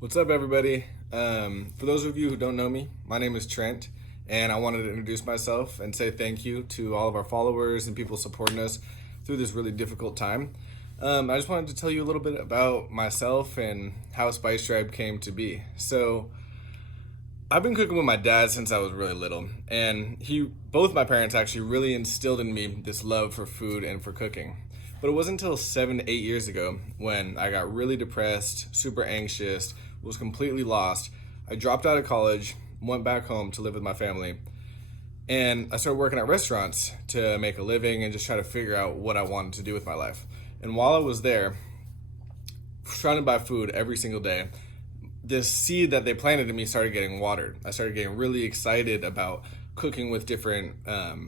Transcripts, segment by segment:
What's up, everybody? For those of you who don't know me, my name is Trent, and I wanted to introduce myself and say thank you to all of our followers and people supporting us through this really difficult time. I just wanted to tell you a little bit about myself and how Spice Tribe came to be. So, I've been cooking with my dad since I was really little, and both my parents actually really instilled in me this love for food and for cooking. But it wasn't until 7 to 8 years ago when I got really depressed, super anxious, was completely lost. I dropped out of college, went back home to live with my family, and I started working at restaurants to make a living and just try to figure out what I wanted to do with my life. And while I was there, trying to buy food every single day, this seed that they planted in me started getting watered. I started getting really excited about cooking with different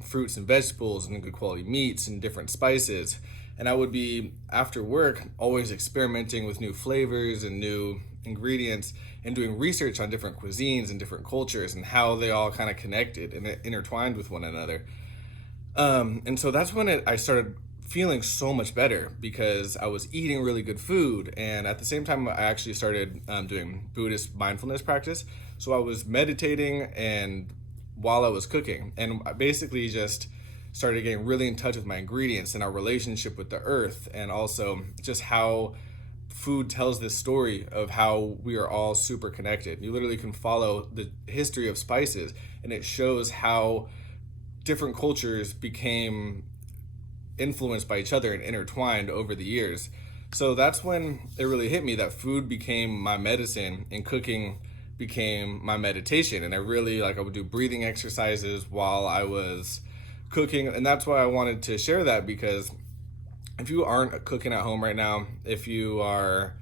fruits and vegetables and good quality meats and different spices. And I would be, after work, always experimenting with new flavors and new ingredients and doing research on different cuisines and different cultures and how they all kind of connected and intertwined with one another. And so that's when I started feeling so much better because I was eating really good food. And at the same time, I actually started doing Buddhist mindfulness practice. So I was meditating and while I was cooking, and I basically just started getting really in touch with my ingredients and our relationship with the earth, and also just how food tells this story of how we are all super connected. You literally can follow the history of spices, and it shows how different cultures became influenced by each other and intertwined over the years. So that's when it really hit me that food became my medicine and cooking became my meditation. And I would do breathing exercises while I was cooking. And that's why I wanted to share that, because if you aren't cooking at home right now, if you are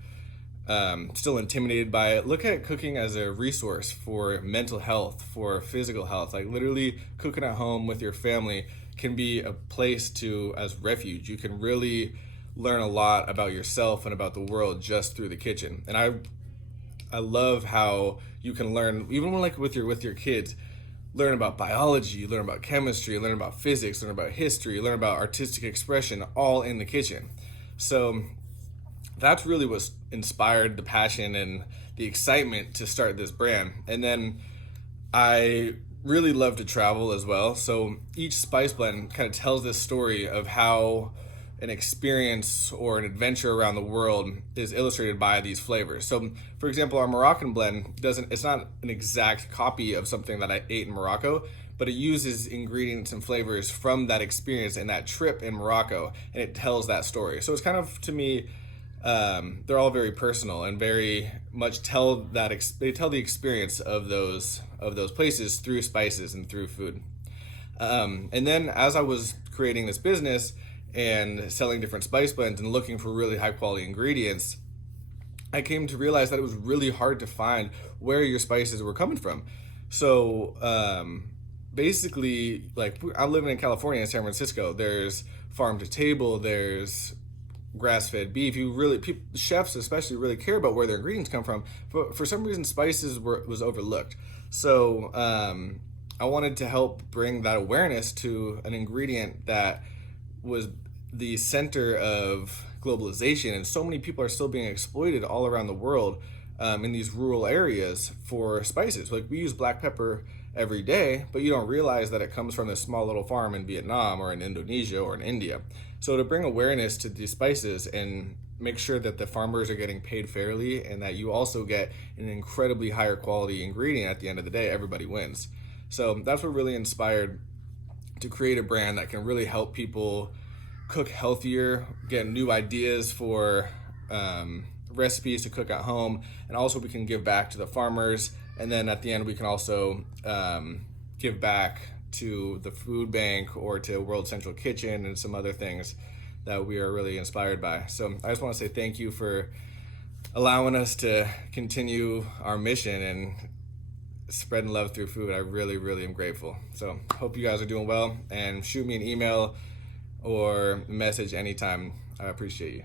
still intimidated by it, look at cooking as a resource for mental health, for physical health. Like literally cooking at home with your family can be a place as refuge. You can really learn a lot about yourself and about the world just through the kitchen. And I love how you can learn, even with your kids, learn about biology, learn about chemistry, learn about physics, learn about history, learn about artistic expression, all in the kitchen. So that's really what inspired the passion and the excitement to start this brand. And then I really love to travel as well. So each spice blend kind of tells this story of how an experience or an adventure around the world is illustrated by these flavors. So for example, our Moroccan blend it's not an exact copy of something that I ate in Morocco, but it uses ingredients and flavors from that experience and that trip in Morocco, and it tells that story. So it's kind of, to me, they're all very personal and very much they tell the experience of those places through spices and through food. And then as I was creating this business and selling different spice blends and looking for really high quality ingredients, I came to realize that it was really hard to find where your spices were coming from. So basically, like, I'm living in California, in San Francisco. There's farm to table, there's grass-fed beef. Chefs especially really care about where their ingredients come from, but for some reason spices was overlooked. So I wanted to help bring that awareness to an ingredient that was the center of globalization, and so many people are still being exploited all around the world in these rural areas for spices. Like, we use black pepper every day, but you don't realize that it comes from this small little farm in Vietnam or in Indonesia or in India. So to bring awareness to these spices and make sure that the farmers are getting paid fairly and that you also get an incredibly higher quality ingredient at the end of the day, everybody wins. So that's what really inspired to create a brand that can really help people cook healthier, get new ideas for recipes to cook at home, and also we can give back to the farmers. And then at the end, we can also give back to the food bank or to World Central Kitchen and some other things that we are really inspired by. So I just want to say thank you for allowing us to continue our mission and spreading love through food. I really, really am grateful. So hope you guys are doing well, and shoot me an email or message anytime. I appreciate you.